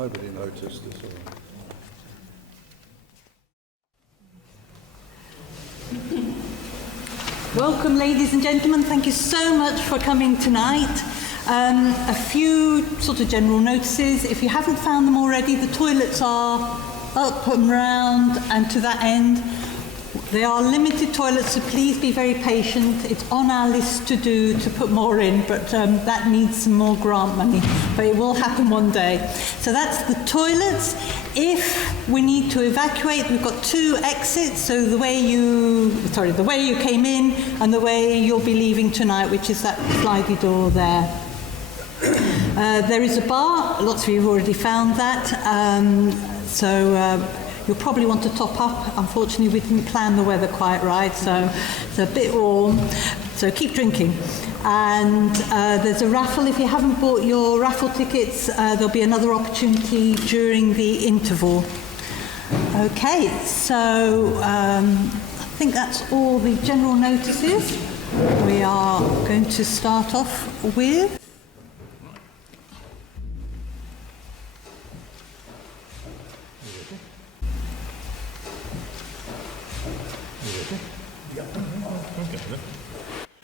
Nobody noticed this. Welcome, ladies and gentlemen. Thank you so much for coming tonight. A few sort of general notices. If you haven't found them already, the toilets are up and round and to that end. They are limited toilets, so please be very patient. It's on our list to do, to put more in, but that needs some more grant money. But it will happen one day. So that's the toilets. If we need to evacuate, we've got 2 exits. So the way you came in and the way you'll be leaving tonight, which is that slidey door there. There is a bar. Lots of you have already found that. You'll probably want to top up. Unfortunately, we didn't plan the weather quite right, so it's a bit warm. So keep drinking. And there's a raffle. If you haven't bought your raffle tickets, there'll be another opportunity during the interval. Okay, so I think that's all the general notices. We are going to start off with...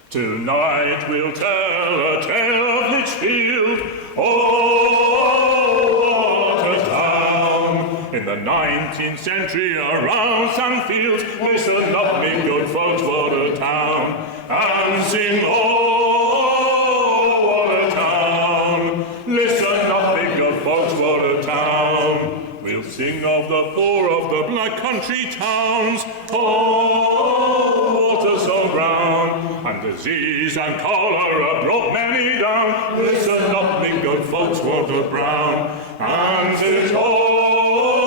Tonight we'll tell a tale of Lichfield, oh, what a town! In the 19th century around Sandfields, listen up, me good folks, what a town! And sing, oh, what a town! Listen up, me good folks, what a town! We'll sing of the poor of the black country towns, oh, water so brown! And disease and cholera brought many down. Listen up, me good folks, water brown. And it's water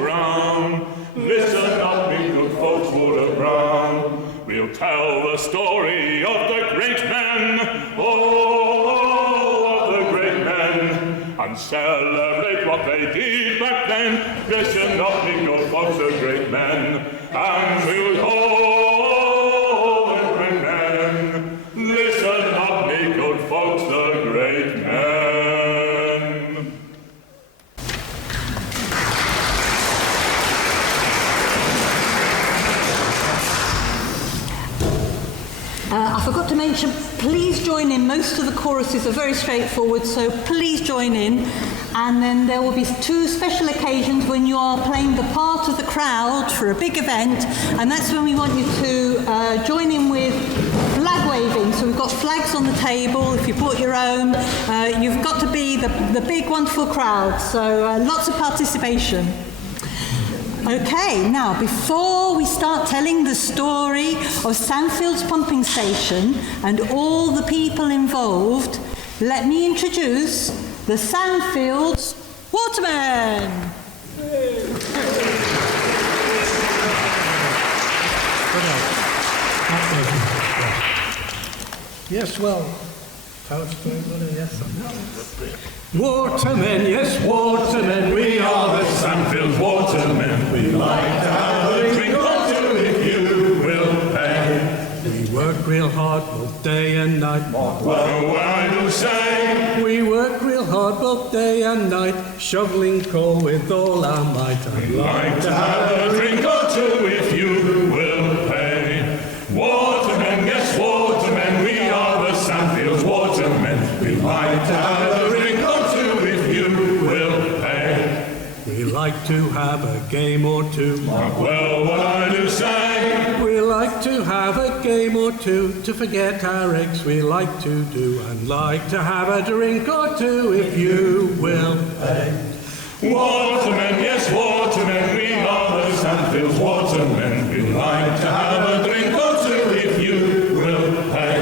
brown. Listen up, me good folks, water brown. We'll tell the story of the great men. Oh, of the great men. And celebrate what they did back then. Listen up, me good folks, the great men. And we'll listen up, me good folks, the great men. I forgot to mention, please join in. Most of the choruses are very straightforward, so please join in. And then there will be 2 special occasions when you are playing the part of the crowd for a big event, and that's when we want you to join in with flag waving. So we've got flags on the table. If you brought your own, you've got to be the big, wonderful crowd. So lots of participation. Okay, now before we start telling the story of Sandfields Pumping Station and all the people involved, let me introduce the Sandfields Watermen. Yes, well, yes. Watermen, yes, watermen, we are the Sandfields Watermen. We like to have a drink or 2 if you will pay. We work real hard both day and night. Well, I do say. We work real hard both day and night, shoveling coal with all our might. We like to have a drink or 2 if you will pay. Watermen, yes, watermen, we are the Sandfields Watermen. We like to have a drink or 2 if you will pay. We like to have a game or 2. Well, what I do say. We like to have a game or 2 to forget our eggs we like to do, and like to have a drink or 2 if you will pay. Watermen, yes, watermen, we are the Sandfields Watermen. We like to have a drink or 2 if you will pay.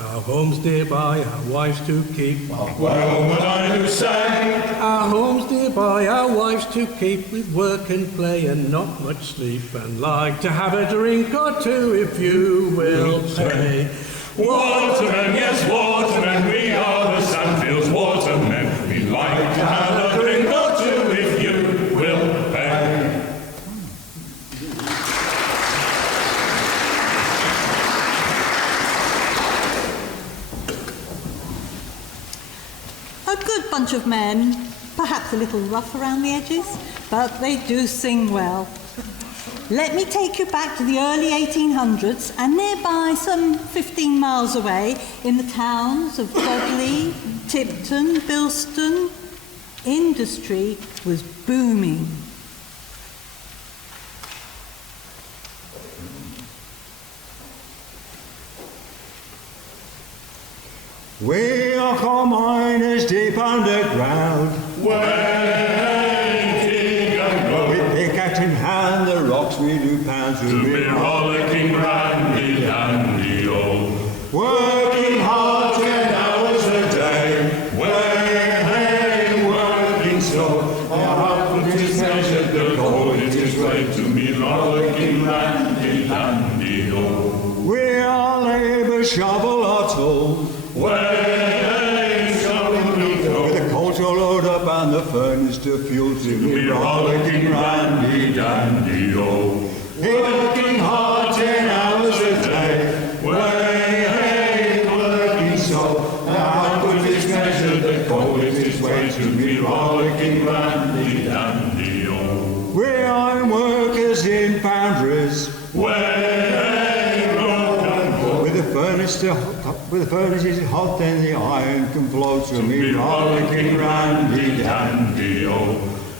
Our homes nearby, our wives to keep. Well, what I do say. Our homes nearby, our wives to keep, with work and play and not much sleep, and like to have a drink or 2 if you will pay. Watermen, yes, watermen, we are the Sandfields Watermen. We like to have a drink or 2 if you will pay. A good bunch of of men, perhaps a little rough around the edges, but they do sing well. Let me take you back to the early 1800s, and nearby, some 15 miles away, in the towns of Dudley, Tipton, Bilston, industry was booming. We are coal miners deep underground, Waiting and go. with pickaxe in hand, the rocks we do pound To be rollicking randy dandy oh. working hard 10 hours a day. Hey, working slow. Our output is measured, the goal it is great to be rollicking randy dandy oh. We are labour, shovel our tools, Way shovel to go. with the coal to load up and the furnace to fuel to To be be rollicking randy dandy oh. working hard 10 hours a day. Hey, working slow. Our output is measured, the goal it is way to be rollicking randy dandy oh. We are workers in foundries, Way rock and roll. with the furnaces hot and the iron can flow to Be me rollicking randy dandy oh.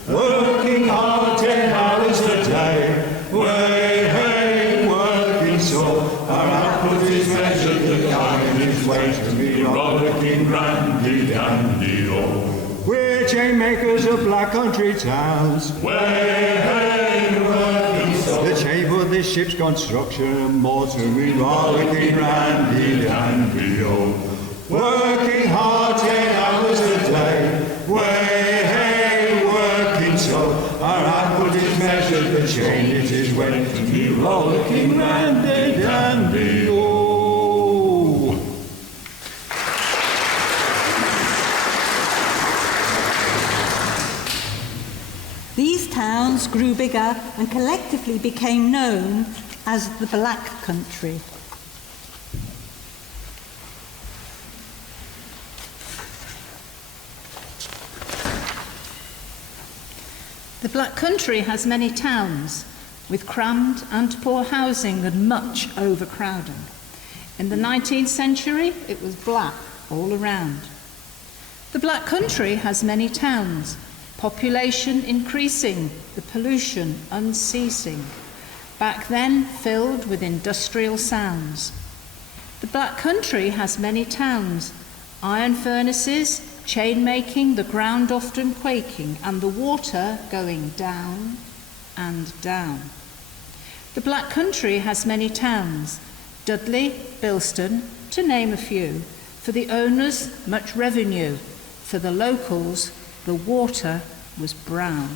working hard 10 hours a day. Hey, Working so our output is measured, the iron is weighed to me rollicking randy dandy oh. We're chain makers of black country towns, Hey, working so. the chain for this ship's construction and more to me rollicking randy Dandy oh. working hard 10 hours a day. Hey, working so our output is measured, the chain it is weighed to me rollicking randy dandy oh. These towns grew bigger and collectively became known as the Black Country. The Black Country has many towns with crammed and poor housing and much overcrowding. In the 19th century, it was black all around. The Black Country has many towns, population increasing, the pollution unceasing, back then filled with industrial sounds. The Black Country has many towns, iron furnaces, chain making, the ground often quaking, and the water going down and down. The Black Country has many towns, Dudley, Bilston, to name a few. For the owners, much revenue. For the locals, the water was brown.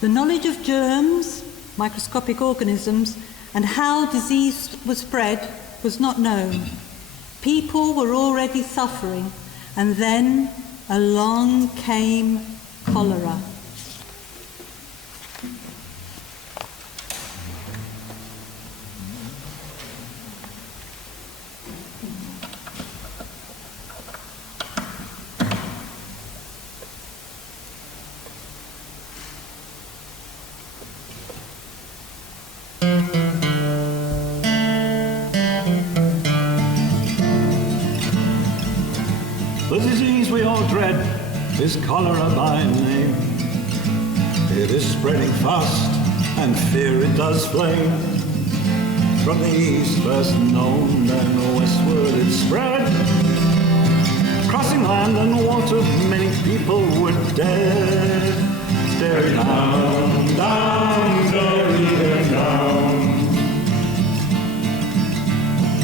The knowledge of germs, microscopic organisms, and how disease was spread was not known. People were already suffering, and then along came cholera. The disease we all dread is cholera by name. It is spreading fast, and fear it does flame. From the east first known, then westward it spread. Crossing land and water, many people were dead. Derry down, down, Derry down.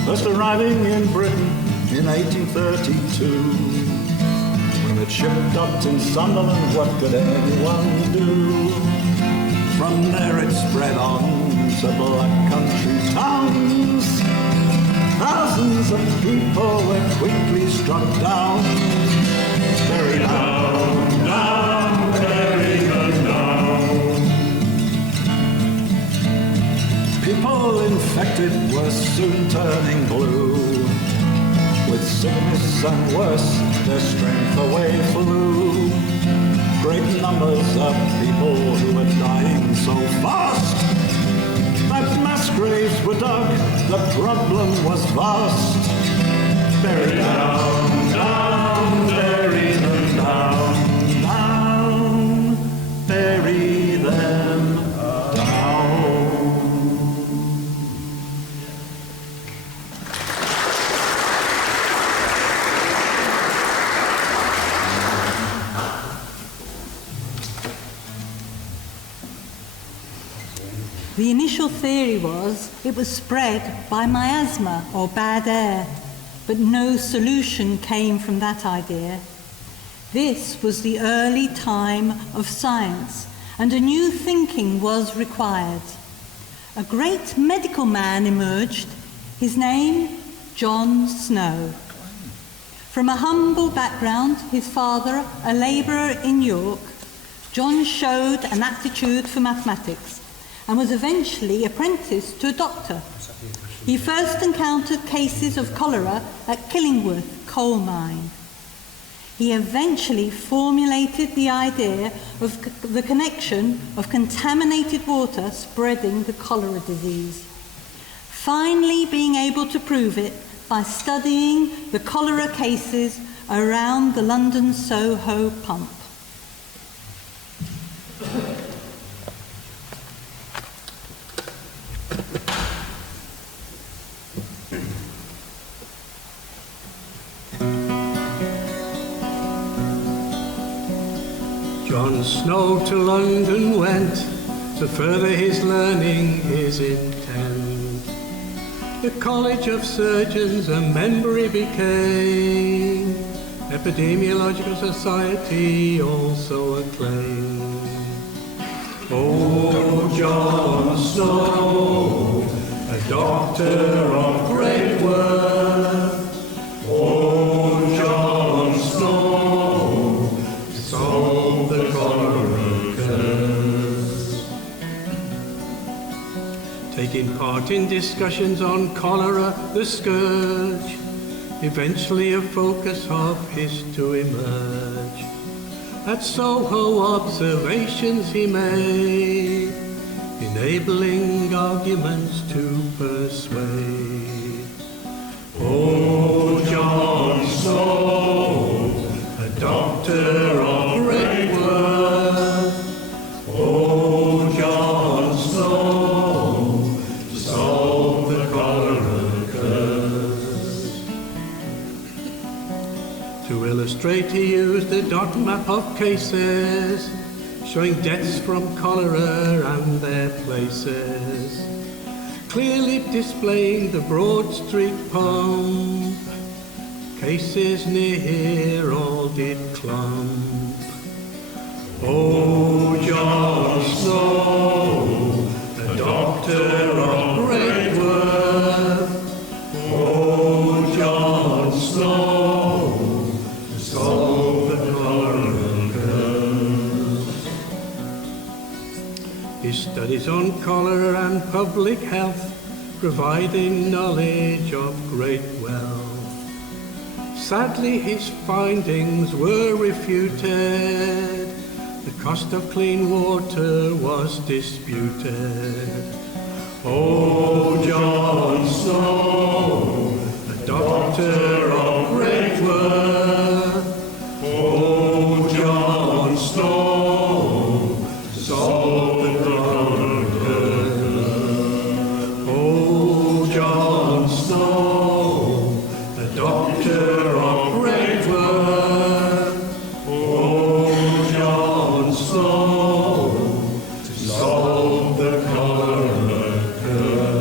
First arriving in Britain in 1832, when it ship docked in Sunderland, what could anyone do? From there it spread on to Black Country towns. Thousands of people were quickly struck down. Buried down, down, buried down. People in infected were soon turning blue. With sickness and worse, their strength away flew. Great numbers of people who were dying so fast that mass graves were dug, the problem was vast. Bury down, down, bury them down, down, bury them down. The initial theory was it was spread by miasma or bad air, but no solution came from that idea. This was the early time of science, and a new thinking was required. A great medical man emerged, his name John Snow. From a humble background, his father a labourer in York, John showed an aptitude for mathematics and was eventually apprenticed to a doctor. He first encountered cases of cholera at Killingworth coal mine. He eventually formulated the idea of the connection of contaminated water spreading the cholera disease, finally being able to prove it by studying the cholera cases around the London Soho pump. John Snow to London went to further his learning, his intent. The College of Surgeons a member he became, Epidemiological Society also acclaimed. Oh, John Snow, a doctor of great worth. Oh, John Snow, to solve the cholera curse. Taking part in discussions on cholera, the scourge, eventually a focus of his to emerge. At Soho observations he made, enabling arguments to persuade. Oh, John Snow, a doctor of great worth. Oh, John Snow, to solve the cholera curse. To illustrate, he used a dot map of cases, showing deaths from cholera and their places, clearly displaying the Broad Street pump. Cases near here all did clump. Oh, John Snow, a doctor of great worth. Oh, John Snow, to solve the cholera curse. His studies on cholera and public health, providing knowledge of great wealth. Sadly, his findings were refuted. The cost of clean water was disputed. Oh, John Snow, a doctor of great worth. Oh, John Snow, to solve the cholera curse. Oh, John Snow, a doctor of great worth. Oh, John Snow, to solve the cholera curse.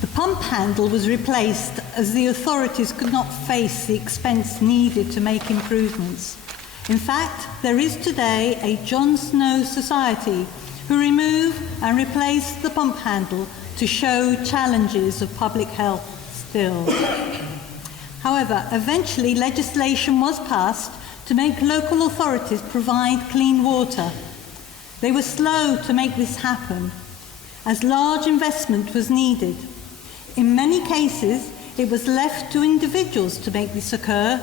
The pump handle was replaced as the authorities could not face the expense needed to make improvements. In fact, there is today a John Snow Society who remove and replace the pump handle to show challenges of public health still. However, eventually legislation was passed to make local authorities provide clean water. They were slow to make this happen, as large investment was needed. In many cases, it was left to individuals to make this occur.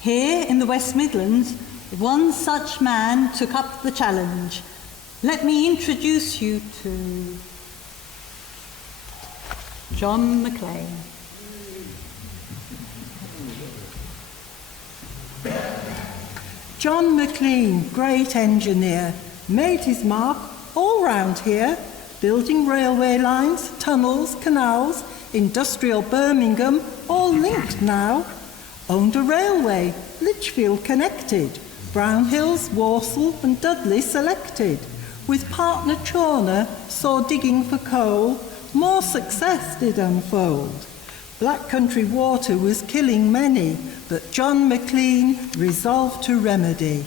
Here in the West Midlands, one such man took up the challenge. Let me introduce you to John McLean. John McLean, great engineer, made his mark all round here, building railway lines, tunnels, canals, industrial Birmingham, all linked now. Owned a railway, Lichfield connected, Brownhills, Walsall and Dudley selected. With partner Chawner, saw digging for coal, more success did unfold. Black country water was killing many, but John McLean resolved to remedy.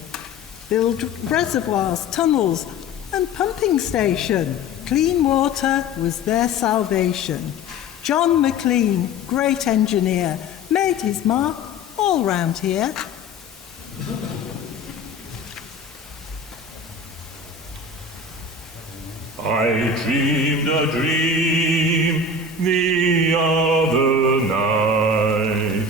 Build reservoirs, tunnels and pumping station. Clean water was their salvation. John McLean, great engineer, made his mark all round here. I dreamed a dream the other night.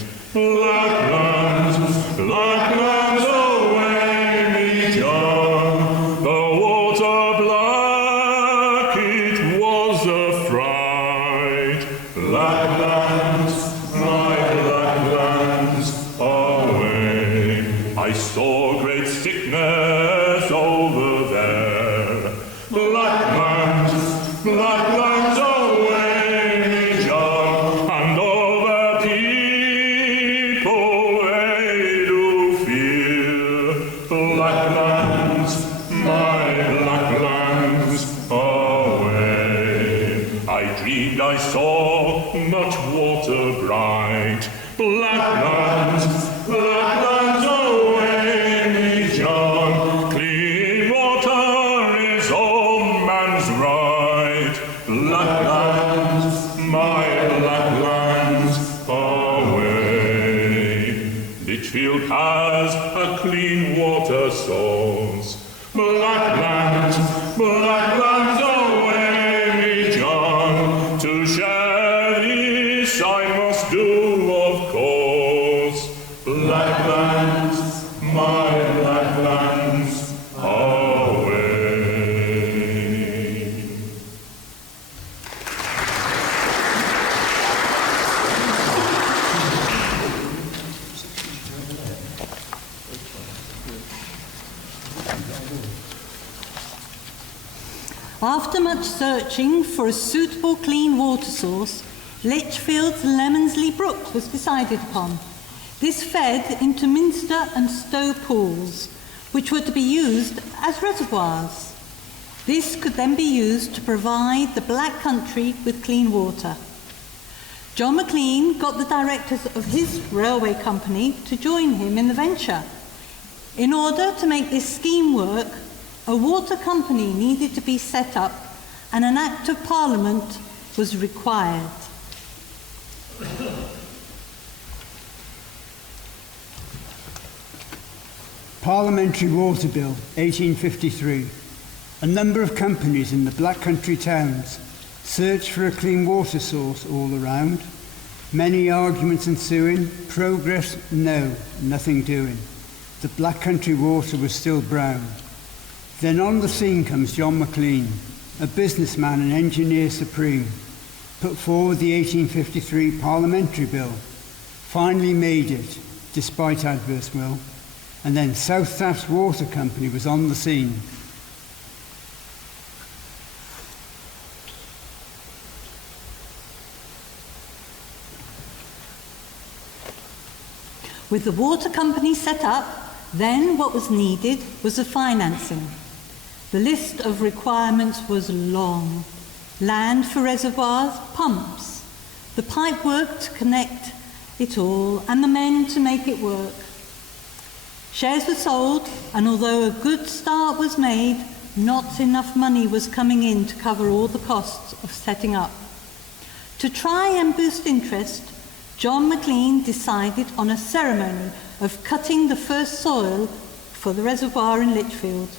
Blacklands away me John. The water black, it was a fright. Blacklands, my blacklands away. I saw great sickness over there. Blacklands away, John, and all the people they do fear. Blacklands, my blacklands away. I dreamed I saw much water bright. Blacklands away, John. Clean water is all man's right. Blacklands, my blacklands away. Lichfield has a clean water source. Blacklands away, John. To share this I must do, of course. Blacklands, my blacklands away. After much searching for a suitable clean water source, Lichfield's Lemonsley Brook was decided upon. This fed into Minster and Stowe pools, which were to be used as reservoirs. This could then be used to provide the Black Country with clean water. John McLean got the directors of his railway company to join him in the venture. In order to make this scheme work, a water company needed to be set up and an Act of Parliament was required. Parliamentary Water Bill 1853. A number of companies in the Black Country towns searched for a clean water source all around. Many arguments ensuing, progress no, nothing doing. The Black Country water was still brown. Then on the scene comes John McLean, a businessman and engineer supreme, put forward the 1853 Parliamentary Bill, finally made it, despite adverse will, and then South Taff's Water Company was on the scene. With the water company set up, then what was needed was the financing. The list of requirements was long. Land for reservoirs, pumps, the pipe work to connect it all, and the men to make it work. Shares were sold, and although a good start was made, not enough money was coming in to cover all the costs of setting up. To try and boost interest, John Maclean decided on a ceremony of cutting the first soil for the reservoir in Lichfield.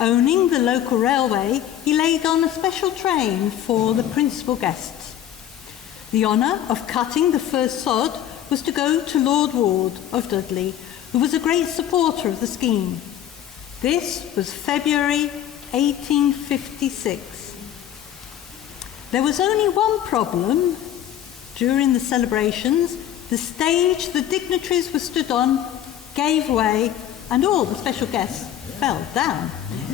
Owning the local railway, he laid on a special train for the principal guests. The honour of cutting the first sod was to go to Lord Ward of Dudley, who was a great supporter of the scheme. This was February 1856. There was only one problem. During the celebrations, the stage the dignitaries were stood on gave way and all the special guests fell down.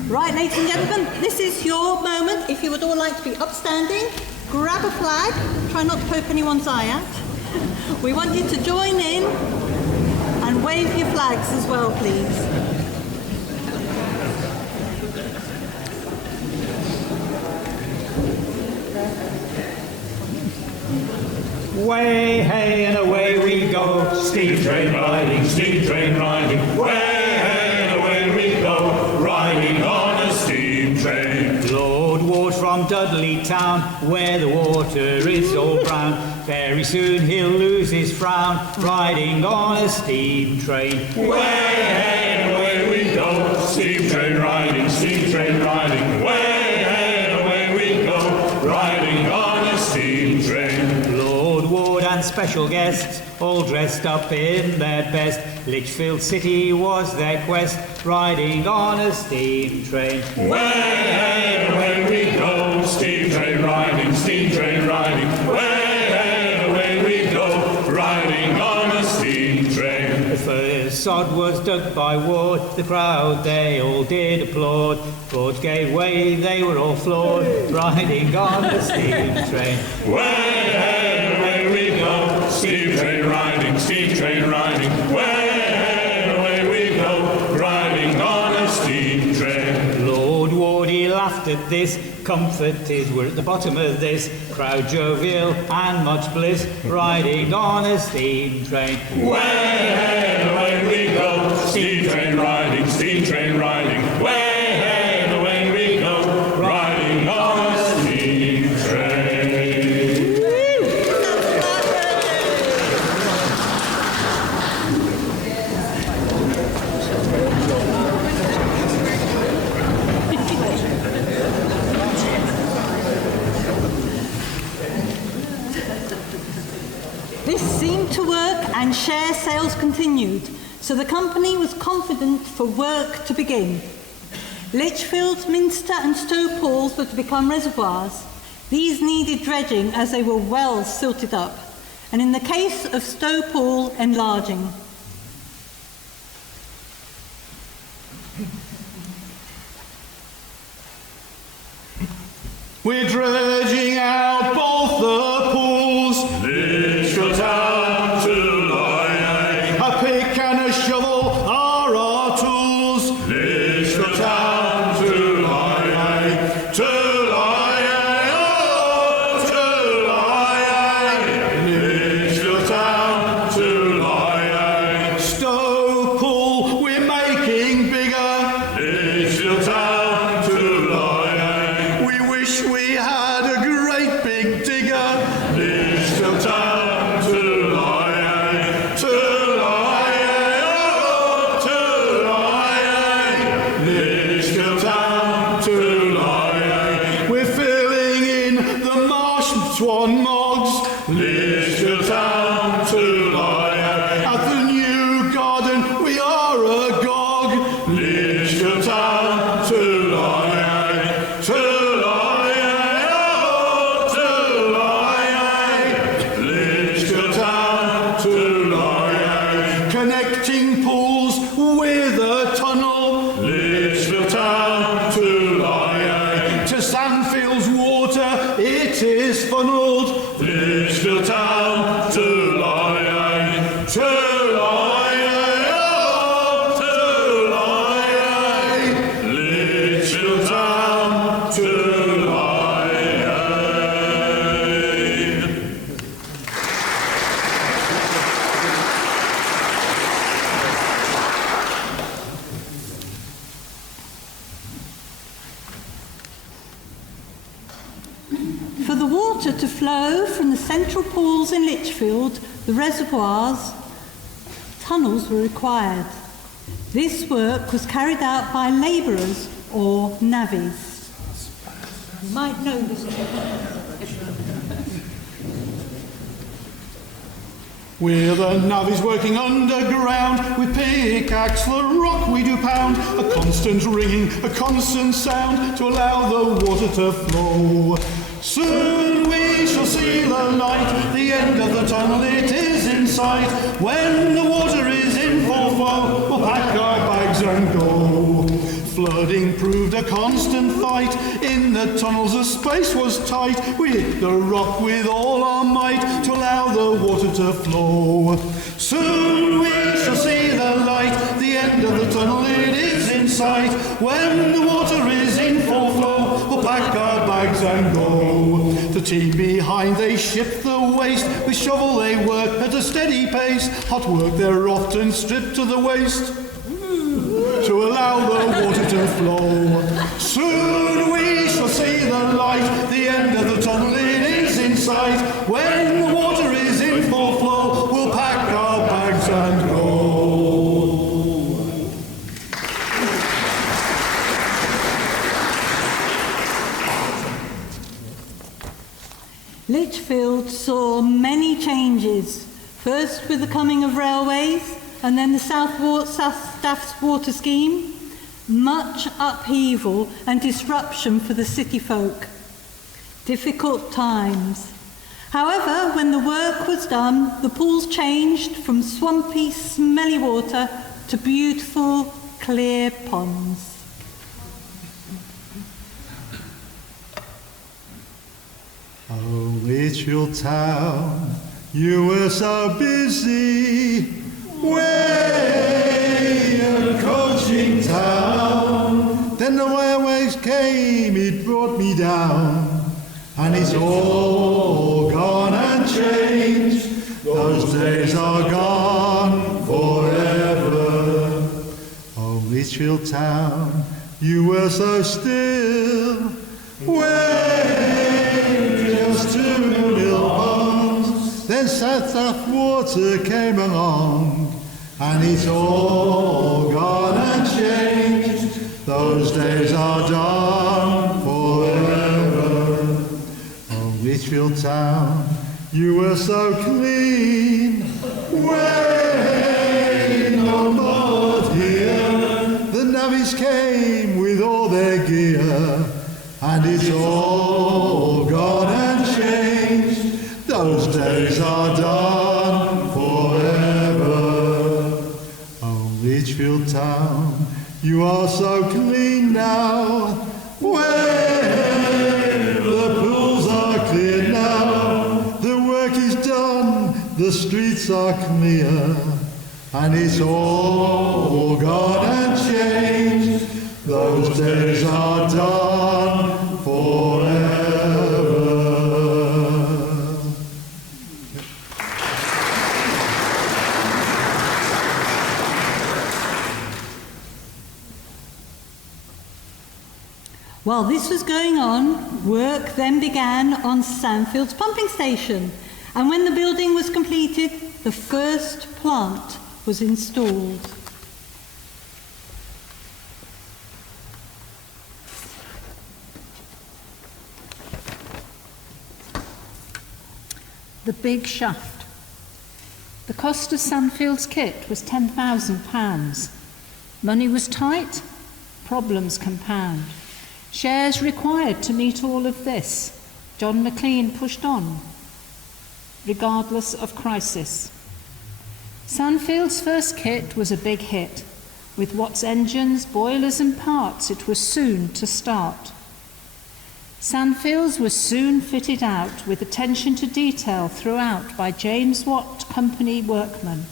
Right, ladies and gentlemen, this is your moment. If you would all like to be upstanding, grab a flag, try not to poke anyone's eye out. We want you to join in and wave your flags as well, please. Way, hey, and away we go. Steam train riding, way, hey, and away we go, riding on a steam train. Lord Ward from Dudley town, where the water is all brown. Very soon he'll lose his frown, riding on a steam train. Way, hey, and away we go, steam train riding, way, hey, and away we go, riding on a steam train. Lord Ward and special guests, all dressed up in their best. Lichfield City was their quest, riding on a steam train. Way, hey, and away we go, steam train riding, way, hey, and away we go, riding on a steam train. The first sod was dug by Ward, the crowd they all did applaud. Boards gave way, they were all floored, riding on a steam train. Way, hey, and away we go, steam train riding, way, hey, and away we go, riding on a steam train. Lord Ward, he laughed at this, comforted, we're at the bottom of this. Crowd jovial and much bliss, riding on a steam train. Way, hey, and away we go, steam train riding, way, hey, and away we go, riding on a steam train. This seemed to work and share sales continued, so the company was confident for work to begin. Lichfield, Minster and Stow Pools were to become reservoirs. These needed dredging as they were well silted up, and in the case of Stow Pool, enlarging. We're dredging out both the pools. Lichfield town to Lighthouse. A pick and a shovel are our tools. Lichfield town to Lighthouse. To Lighthouse, oh, to Lighthouse. Lichfield town to Lighthouse. Stow Pool, we're making bigger. Lichfield town to Lighthouse. We wish we had a water to flow from the central pools in Lichfield, the reservoirs, tunnels were required. This work was carried out by labourers or navvies. You might know this. We're the navvies working underground, with pickaxe the rock we do pound, a constant ringing, a constant sound, to allow the water to flow. Soon we shall see the light, the end of the tunnel it is in sight. When the water is in full flow, we'll pack our bags and go. Flooding proved a constant fight, in the tunnels the space was tight. We hit the rock with all our might, to allow the water to flow. Soon we shall see the light, the end of the tunnel it is in sight. When the water is in full flow, we'll pack our bags and go. The team behind, they shift the waste, with shovel they work at a steady pace. Hot work they're often stripped to the waist, to allow the water to flow. Soon we shall see the light, the end of the tunnel it is in sight. When the water is in full flow, we'll pack our bags and go. Lichfield saw many changes, first with the coming of railways, and then the South Staff's water scheme, much upheaval and disruption for the city folk. Difficult times. However, when the work was done, the pools changed from swampy, smelly water to beautiful, clear ponds. Oh, Lichfield town, you were so busy, way a coaching town. Then the railways came, it brought me down, and it's all gone and changed. Those days are gone forever. Oh, Lichfield town, you were so still, way just 2 mill ponds. Then South water came along, and it's all gone and changed. Those days are done forever. Oh, Lichfield town, you were so clean, way no more here. The navvies came with all their gear, and it's all gone and changed. Those days are done forever. Oh, Lichfield town, you are so clean now. Way the pools are clear now. The work is done, the streets are clear, and it's all gone and changed. Those days are done forever. While this was going on, work then began on Sandfield's pumping station, and when the building was completed, the first plant was installed. The big shaft. The cost of Sandfield's kit was £10,000. Money was tight, problems compound. Shares required to meet all of this. John McLean pushed on, regardless of crisis. Sandfield's first kit was a big hit. With Watt's engines, boilers and parts, it was soon to start. Sandfields was soon fitted out with attention to detail throughout by James Watt Company workmen.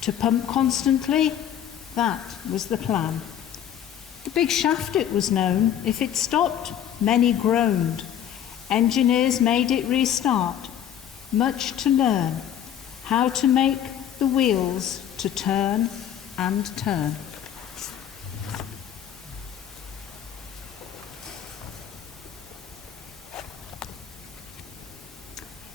To pump constantly, that was the plan. The big shaft, it was known. If it stopped, many groaned. Engineers made it restart. Much to learn. How to make the wheels to turn and turn.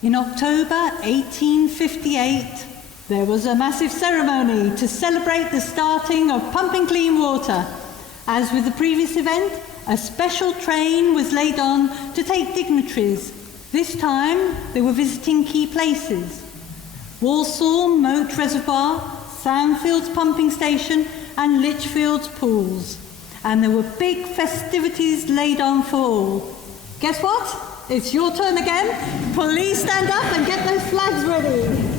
In October 1858, there was a massive ceremony to celebrate the starting of pumping clean water. As with the previous event, a special train was laid on to take dignitaries. This time, they were visiting key places: Walsall Moat Reservoir, Sandfields Pumping Station, and Lichfield's pools. And there were big festivities laid on for all. Guess what? It's your turn again. Please stand up and get those flags ready.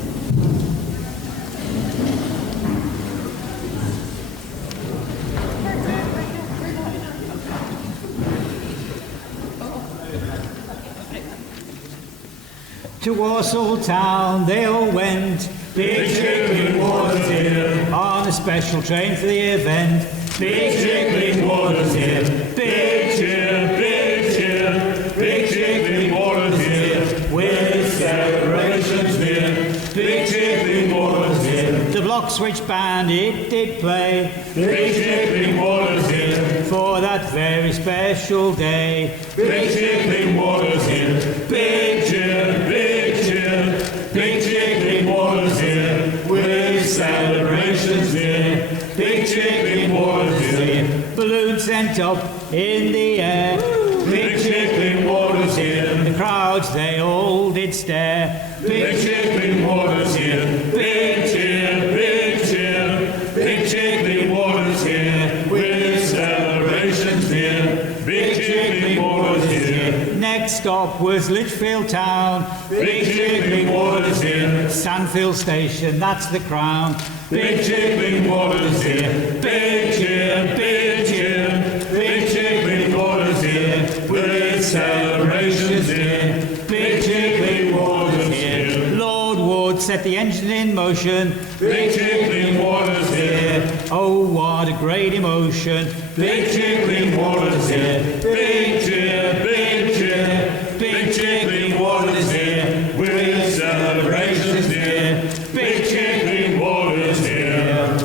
To Walsall town they all went, big trickling waters here, on a special train for the event. Big trickling waters here, big cheer, big cheer, big trickling waters here, with celebrations near. Big trickling waters here, the block switch band it did play. Big trickling waters here, for that very special day. Big trickling waters here, big cheer, big cheer, big trickling waters here, with celebrations near. Big trickling waters here, balloons sent up in the air. Big trickling waters here, the crowds they all did stare. Big trickling waters here, big cheer, big cheer, big trickling waters here, with celebrations near. Big trickling waters here. Next stop was Lichfield town. Big trickling waters here, Sandfields Station, that's the crown. Big trickling waters here, big cheer, big cheer, big trickling waters here, with celebrations here. Big trickling waters here. Lord Wood set the engine in motion. Big trickling waters here. Oh, what a great emotion. Big trickling waters here. Big cheer, big cheer, big trickling waters here, with celebrations here. Big trickling waters here.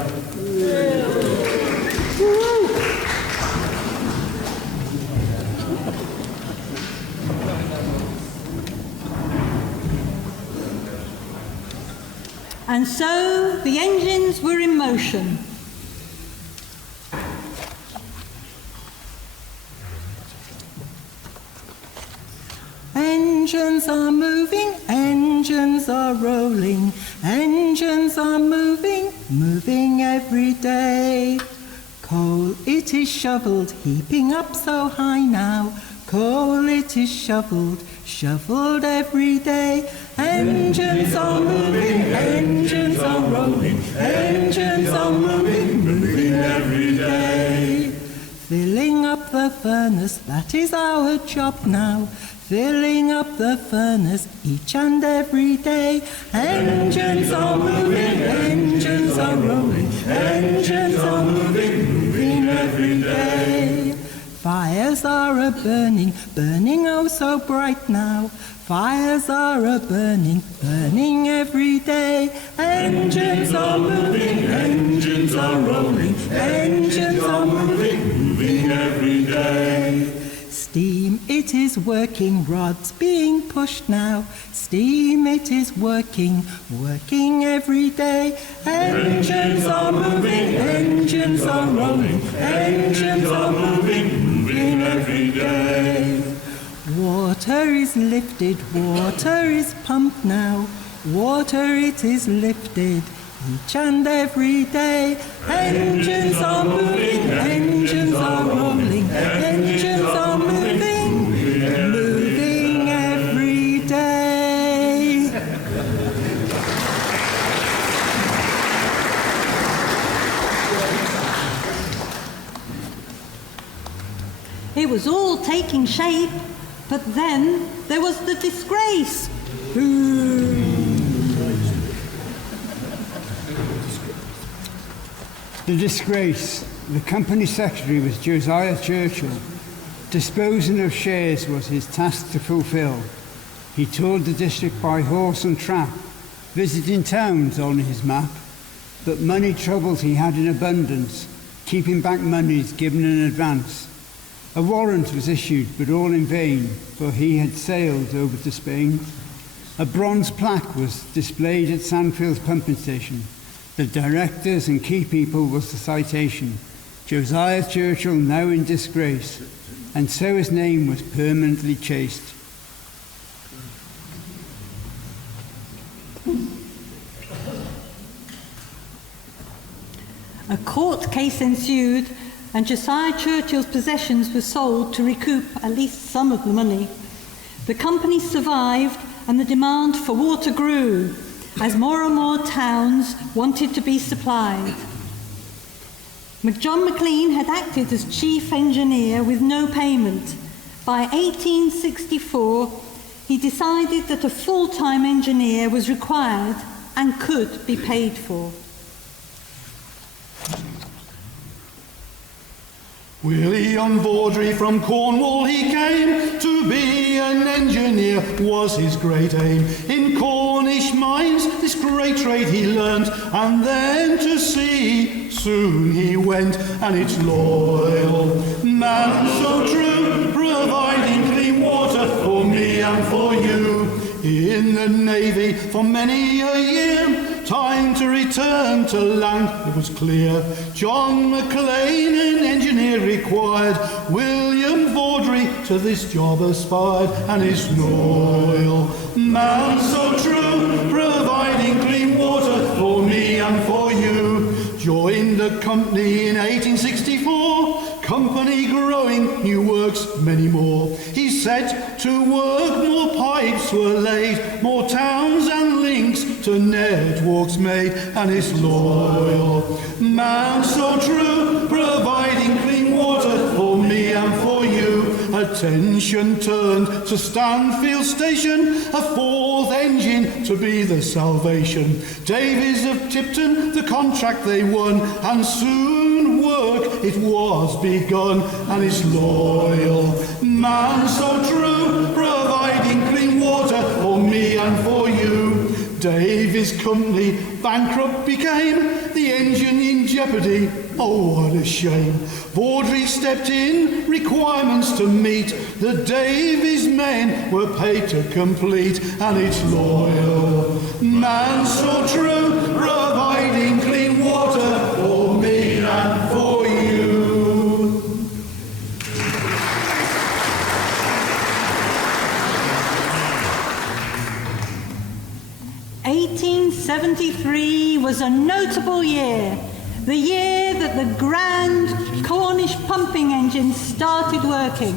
And so the engines were in motion. Engines are moving, engines are rolling, engines are moving, moving every day. Coal it is shovelled, heaping up so high now. Coal it is shovelled, shovelled every day. Engines are moving, engines are rolling, engines are moving, moving every day. Filling up the furnace, that is our job now. Filling up the furnace each and every day. Engines are moving, engines are rolling, engines are moving, moving every day. Fires are a-burning, burning oh so bright now. Fires are a-burning, burning every day. Engines are moving, engines are rolling, engines are moving, moving every day. Steam it is working, rods being pushed now. Steam it is working, working every day. Engines are moving, engines are rolling, engines are moving, moving every day. Water is lifted, water is pumped now. Water it is lifted each and every day. Engines are moving, engines are rolling, engines are moving, moving every day. It was all taking shape, but then there was the disgrace. The disgrace. The company secretary was Josiah Churchill. Disposing of shares was his task to fulfil. He toured the district by horse and trap, visiting towns on his map. But money troubles he had in abundance, keeping back monies given in advance. A warrant was issued, but all in vain, for he had sailed over to Spain. A bronze plaque was displayed at Sandfields pumping station. The directors and key people was the citation. Josiah Churchill now in disgrace, and so his name was permanently chased. A court case ensued, and Josiah Churchill's possessions were sold to recoup at least some of the money. The company survived, and the demand for water grew as more and more towns wanted to be supplied. John McLean had acted as chief engineer with no payment. By 1864, he decided that a full-time engineer was required and could be paid for. William Vaudrey from Cornwall he came, to be an engineer was his great aim. In Cornish mines this great trade he learnt, and then to sea soon he went. And it's loyal man so true, providing clean water for me and for you. In the Navy for many a year, time to return to land, it was clear. John McLean, an engineer required, William Vaudrey to this job aspired. And his loyal man so true, providing clean water for me and for you. Joined the company in 1864, company growing, new works many more. He set to work, more pipes were laid, more towns and links to networks made. And his loyal man so true, providing clean water for me and for you. Attention turned to Sandfields Station, a fourth engine to be the salvation. Davies of Tipton, the contract they won, and soon work it was begun. And his loyal man so true, providing clean water for me and for you. Davies' company bankrupt became, the engine in jeopardy, oh what a shame. Vaudrey stepped in, requirements to meet, the Davies men were paid to complete. And it's loyal man so true, providing clean water for me and for you. 1873 was a notable year, the year that the grand Cornish pumping engine started working.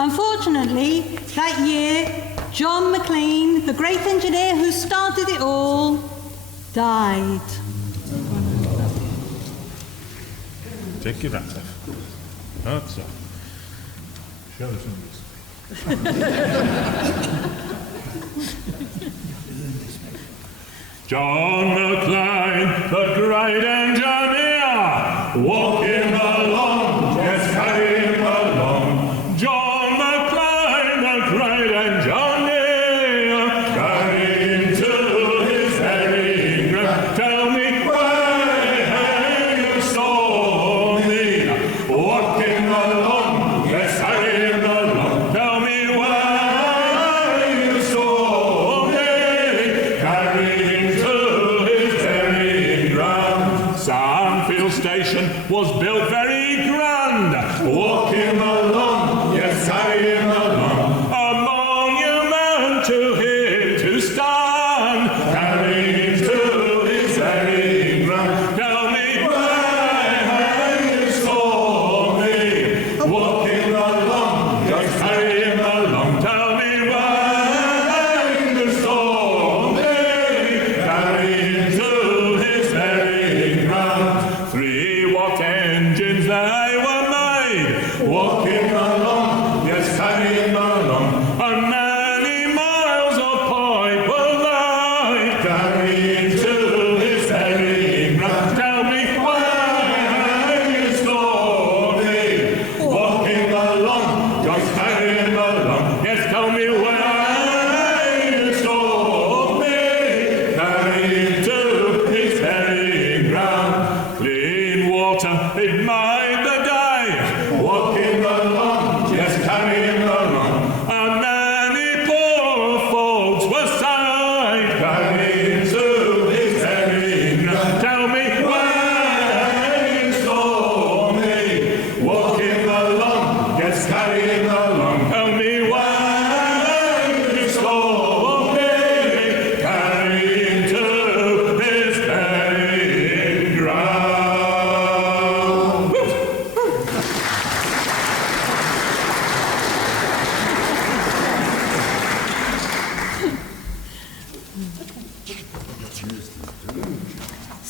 Unfortunately, that year, John McLean, the great engineer who started it all, died. Take your hat off. That's all. Show us John McLean, the great engineer, walking along, just carry him along. John McLean, the great engineer, carry him to his very grave. Tell me where you saw me, walking along, yes, carry him along. Tell me where you saw me, carry him to his very ground. Sandfields Station was built very grand. Walk him along, yes, carry him along. A monument to him to stand. Carry him to his very ground. Tell me where you saw me. Walk him along, yes, carry him along. Tell me where you saw me. Carry him to his very ground. 3 watt engines they were made. Walk him along, yes, carry him along. And many miles of pipe were laid. Carry him to his very ground. Tell me where you saw me. Walk him along, just carry him along. Yes, tell me where you saw me. Carry him to his very ground. Clean water, it made the day. Walk him along, yes, carry him along. And many poor folks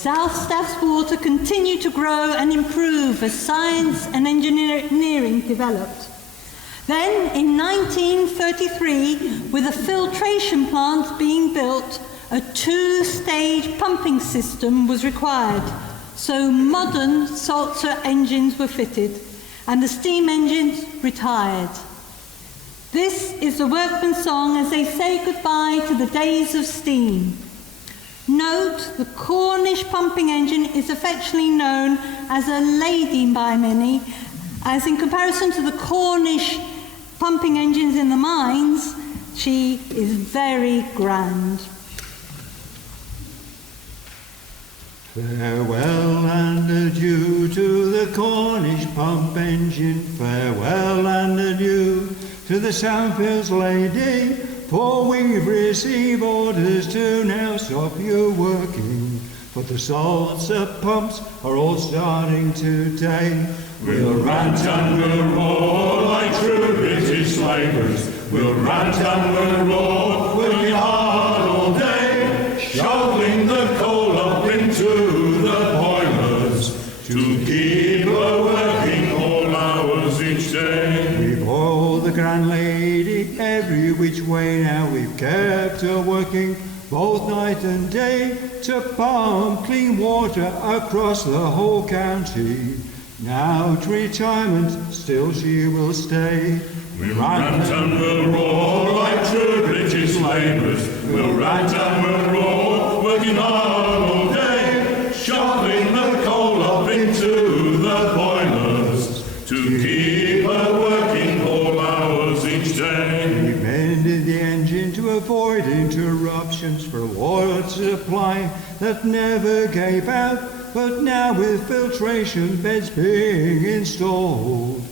South Staff's water continued to grow and improve as science and engineering developed. Then, in 1933, with a filtration plant being built, a two-stage pumping system was required, so modern salter engines were fitted, and the steam engines retired. This is the workman's song as they say goodbye to the days of steam. Note, the Cornish pumping engine is affectionately known as a lady by many, as in comparison to the Cornish pumping engines in the mines, she is very grand. Farewell and adieu to the Cornish pump engine, farewell and adieu to the Sandfields lady, for we've received orders to now stop you working, for the salter pumps are all starting today. We'll rant and we'll roar like true British slavers. We'll rant and we'll roar, working hard all day, shoveling the coal up into the boilers, to keep her working all hours each day. We've hauled the grand lady every which way now, we've kept her working both night and day, to pump clean water across the whole county. Now to retirement, still she will stay. We'll rant and we'll roar like true British labourers. We'll rant and we'll roar, working hard all day, shoveling the coal up into the boilers, to keep her working all hours each day. We mended the engine to avoid interruptions for water supply that never gave out. But now with filtration beds being installed,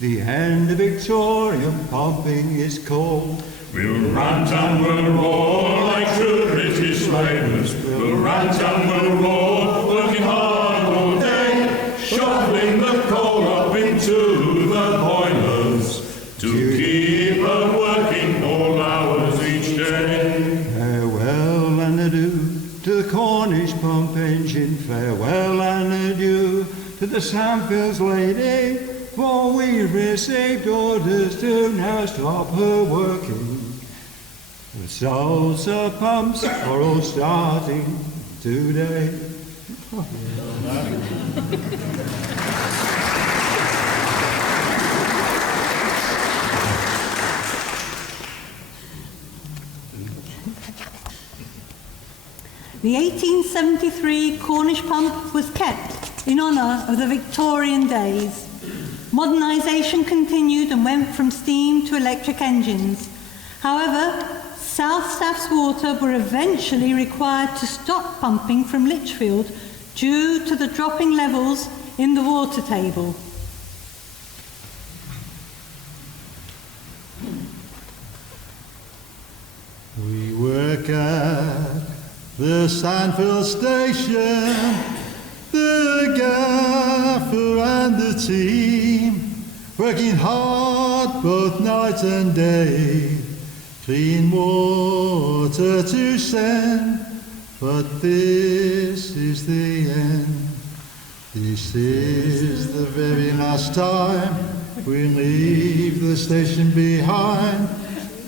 the end of Victorian pumping is called. We'll rant and we'll roar like true British labourers. We'll rant and we'll roar, working hard all day, shoveling the coal up into the boilers, to keep her working all hours each day. Farewell and adieu to the Cornish pump engine, farewell and adieu to the Sandfields lady, for we've received orders to now stop her working. The salter pumps are all starting today. The 1873 Cornish pump was kept in honour of the Victorian days. Modernisation continued and went from steam to electric engines. However, South Staff's water were eventually required to stop pumping from Lichfield due to the dropping levels in the water table. We work at the Sandfield station, the gaffer and the team, working hard both night and day, clean water to send, but this is the end. This is the very last time we leave the station behind,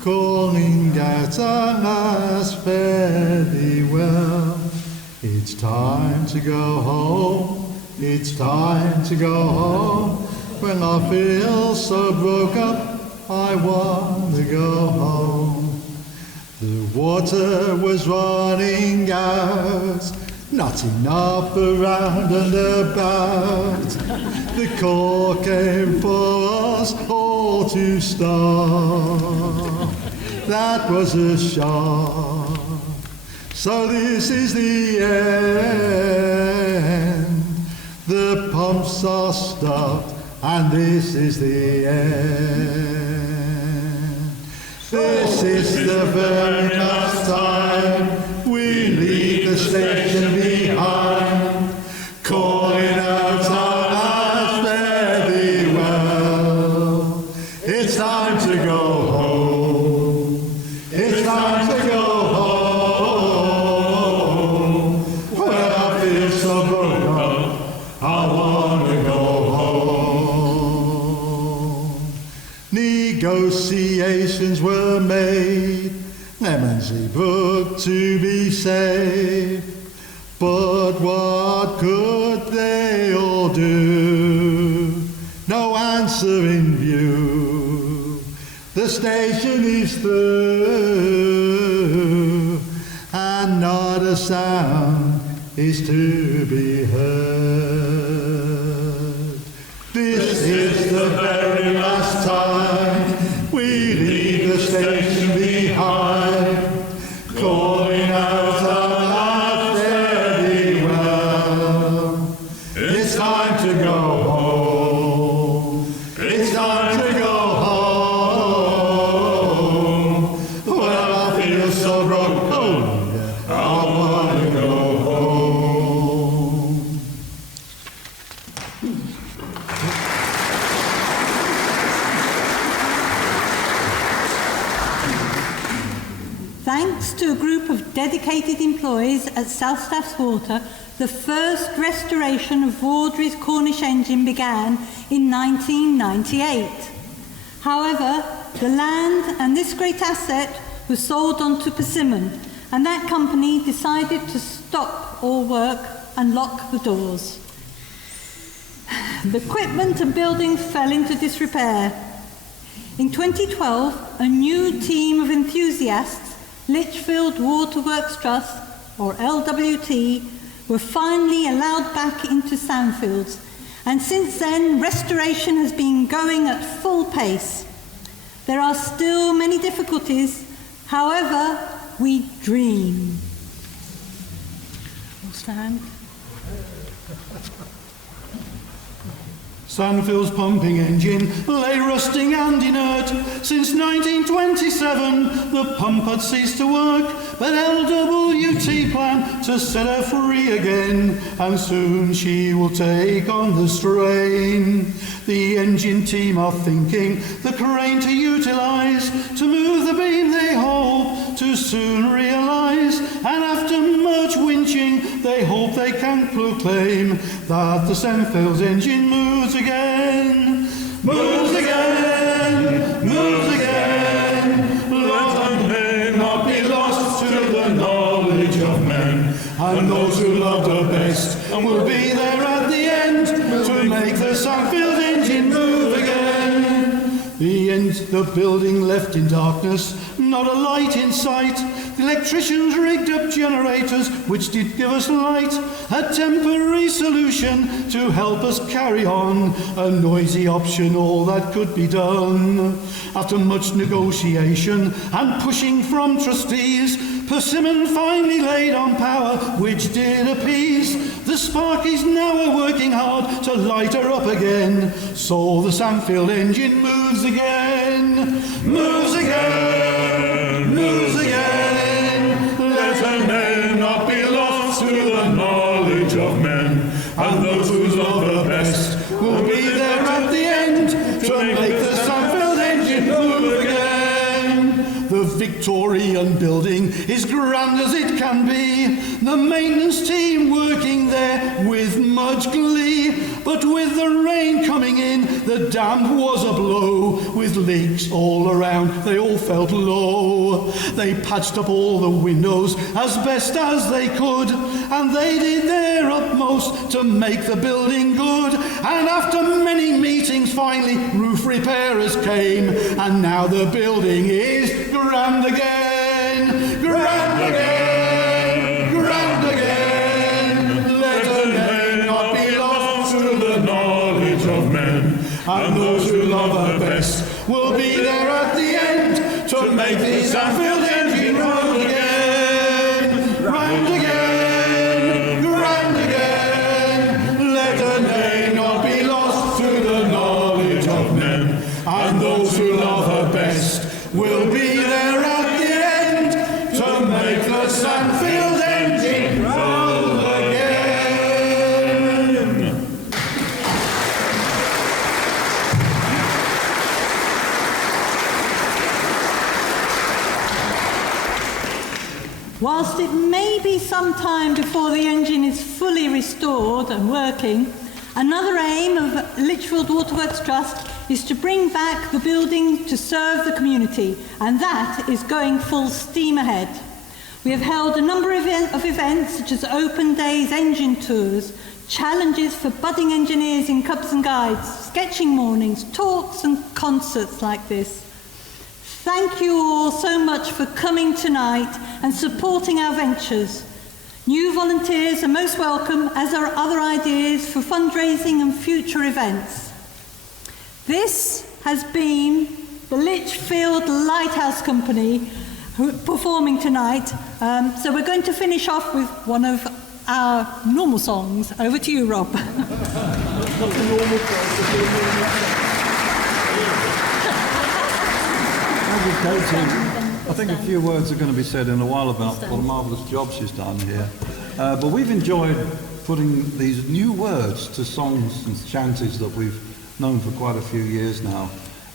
calling out our last fare thee well. It's time to go home, it's time to go home. When I feel so broke up, I want to go home. The water was running out, not enough around and about. The call came for us all to stop. That was a shock. So this is the end. The pumps are stopped, and this is the end. This is the very last time we leave the station behind, calling out our last fare thee well. It's time to go home. It's time to go home. When I feel so so broken, I wanna go home. Negotiations were made, Lemonsey Brook to be saved, but what could they all do? No answer in view. The station is through, and not a sound is to be heard. This is the very last time we leave the station behind, calling out our last farewell. It's time to go home. It's time to go home. Well, I feel so broken. I want to go home. Thanks to a group of dedicated employees at South Staffs Water, the first restoration of Vaudrey's Cornish engine began in 1998. However, the land and this great asset was sold on to Persimmon, and that company decided to stop all work and lock the doors. The equipment and buildings fell into disrepair. In 2012, a new team of enthusiasts, Lichfield Waterworks Trust, or LWT, were finally allowed back into Sandfields, and since then restoration has been going at full pace. There are still many difficulties, however, we dream. We'll stand. Sandfield's pumping engine lay rusting and inert. Since 1927 the pump had ceased to work, but LWT planned to set her free again, and soon she will take on the strain. The engine team are thinking the crane to utilise, to move the beam they hope to soon realise, and after much winching they hope they can proclaim that the Sandfields engine moves again. Moves again, moves again. Let her name not be lost to the knowledge of men, and those who loved her best and will be there at the end to make the Sandfield engine move again. The building left in darkness, not a light in sight. The electricians rigged up generators which did give us light, a temporary solution to help us carry on, a noisy option, all that could be done. After much negotiation and pushing from trustees, Persimmon finally laid on power, which did appease. The Sparkies now are working hard to light her up again, so the Sandfield engine moves again, moves again, moves again. Let her name not be lost to the knowledge of men, and those who love her best will be there at the end to make the Sandfield engine move again. The Victorian building is grand as it can be, the maintenance team working there with much glee, but with the rain coming in, the damp was a blow. With leaks all around, they all felt low. They patched up all the windows as best as they could, and they did their utmost to make the building good. And after many meetings, finally roof repairers came, and now the building is grand again, grand again, grand again. Let her name not be lost to the knowledge of men, and those who love her best will be there at the end to make the Sandfield engine round again, round again, grand again. Let her name not be lost to the knowledge of men, and those who love her best will be there at the end to make the Sandfield engine roll again. Whilst it may be some time before the engine is fully restored and working. Another aim of Lichfield Waterworks Trust is to bring back the building to serve the community, and that is going full steam ahead. We have held a number of events such as open days, engine tours, challenges for budding engineers in Cubs and Guides, sketching mornings, talks and concerts like this. Thank you all so much for coming tonight and supporting our ventures. New volunteers are most welcome, as are other ideas for fundraising and future events. This has been the Lichfield Lighthouse Company performing tonight. So we're going to finish off with one of our normal songs. Over to you, Rob. I think a few words are going to be said in a while about what a marvellous job she's done here. But we've enjoyed putting these new words to songs and chanties that we've known for quite a few years now.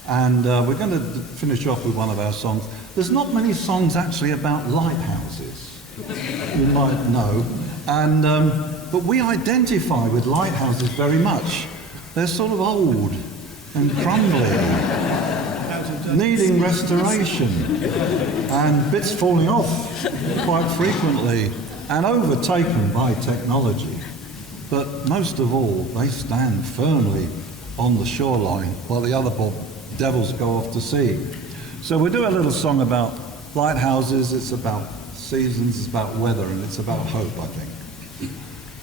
And we're going to finish off with one of our songs. There's not many songs actually about lighthouses, you might know. And but we identify with lighthouses very much. They're sort of old and crumbling, needing restoration, and bits falling off quite frequently, and overtaken by technology. But most of all, they stand firmly on the shoreline while the other devils go off to sea. So we do a little song about lighthouses. It's about seasons, it's about weather, and it's about hope, I think.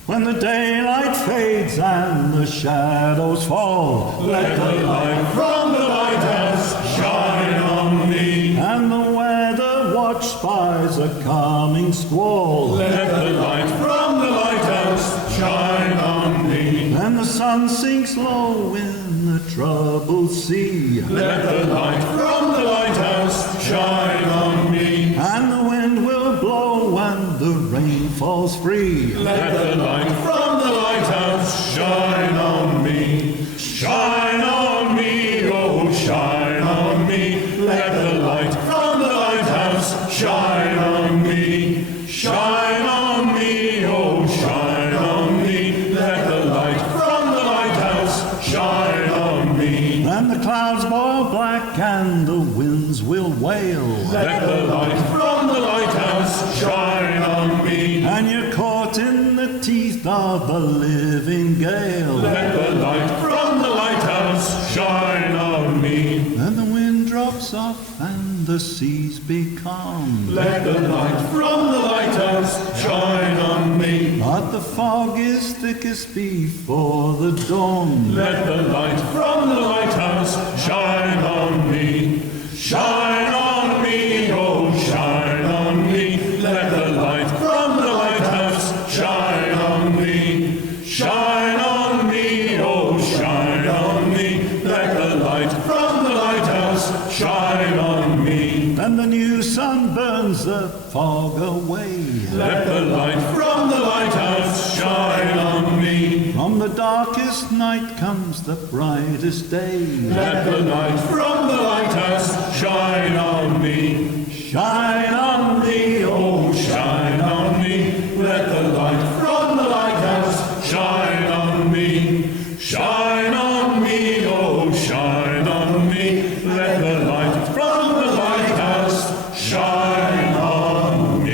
When the daylight fades and the shadows fall, let the light from the lighthouse shine on me. And the weather watch spies a coming squall, let the light from the lighthouse shine on me. And the sun sinks low in the troubled sea, let the light from the lighthouse shine on me. And the wind will blow and the rain falls free, let the light from the lighthouse shine on me. Shine on me, oh shine on me. Let the light from the lighthouse shine on me. Shine on me, oh shine on me. Let the light from the lighthouse shine on me. And the clouds boil black and the winds will wail, let the light from the lighthouse shine on me. And you're caught in the teeth of the living gale, let the light from the lighthouse shine on me. And the wind drops off and the seas become, let the light from the lighthouse shine on me. But the fog is thickest before the dawn, let the light from the lighthouse shine on me. Shine on me, oh shine on me. Let the light from the lighthouse shine on me. Shine on me, oh shine on me. Let the light from the lighthouse shine on me. And the new sun burns the fog away, let the light from the lighthouse shine on me. From the darkest night comes the brightest day, let the light from the lighthouse shine on me. Shine on me, oh shine on me. Let the light from the lighthouse shine on me. Shine on me, oh shine on me. Let the light from the lighthouse shine on me.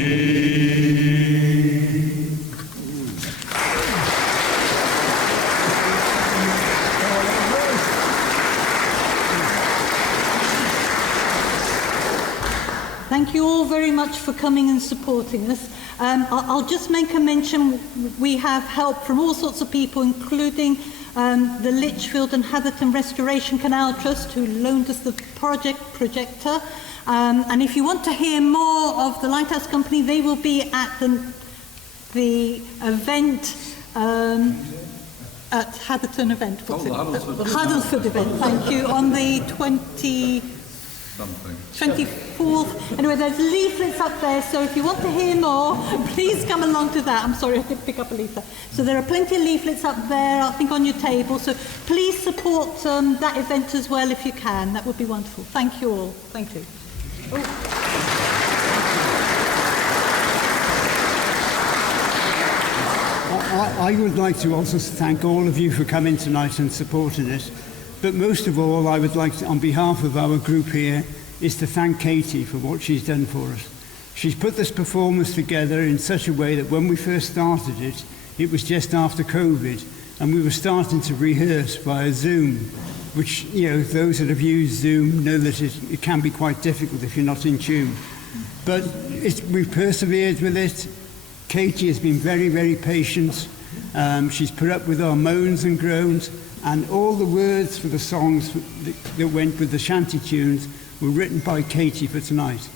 Thank you all very much for coming and supporting us. I'll just make a mention. We have help from all sorts of people, including the Lichfield and Hatherton Restoration Canal Trust, who loaned us the projector. And if you want to hear more of the Lighthouse Company, they will be at the event at Hatherton event. Huddlesford event, thank you, on the 24th. Anyway, there's leaflets up there, so if you want to hear more, please come along to that. I'm sorry, I didn't pick up a leaflet. So there are plenty of leaflets up there, I think, on your table. So please support that event as well if you can. That would be wonderful. Thank you all. Thank you. Oh. I would like to also thank all of you for coming tonight and supporting it. But most of all, I would like to, on behalf of our group here, is to thank Katy for what she's done for us. She's put this performance together in such a way that when we first started it, it was just after COVID, and we were starting to rehearse via Zoom, which, you know, those that have used Zoom know that it can be quite difficult if you're not in tune. But we've persevered with it. Katy has been very, very patient. She's put up with our moans and groans, and all the words for the songs that went with the shanty tunes were written by Katy for tonight.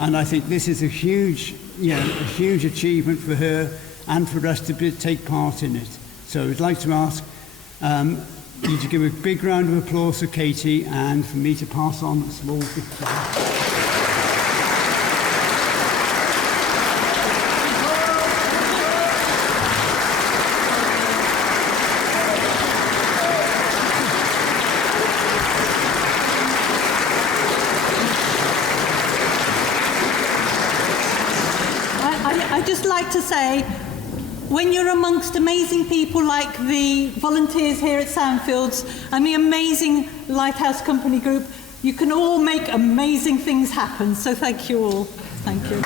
And I think this is a huge achievement for her and for us to take part in it. So I'd like to ask you to give a big round of applause for Katy and for me to pass on a small gift to her. I'd just like to say, when you're amongst amazing people like the volunteers here at Sandfields and the amazing Lighthouse Company group, you can all make amazing things happen. So thank you all. Thank you.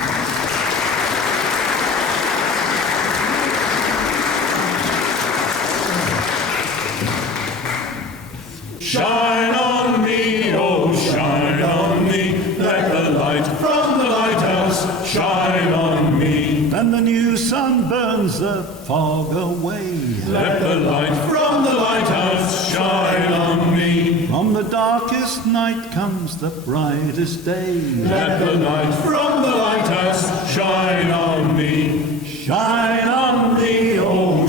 Shine on me, oh shine on me, let the light from the lighthouse shine on me. Then the new sun burns the fog away. Let the light from the lighthouse shine on me. From the darkest night comes the brightest day. Let the light from the lighthouse shine on me. Shine on me, oh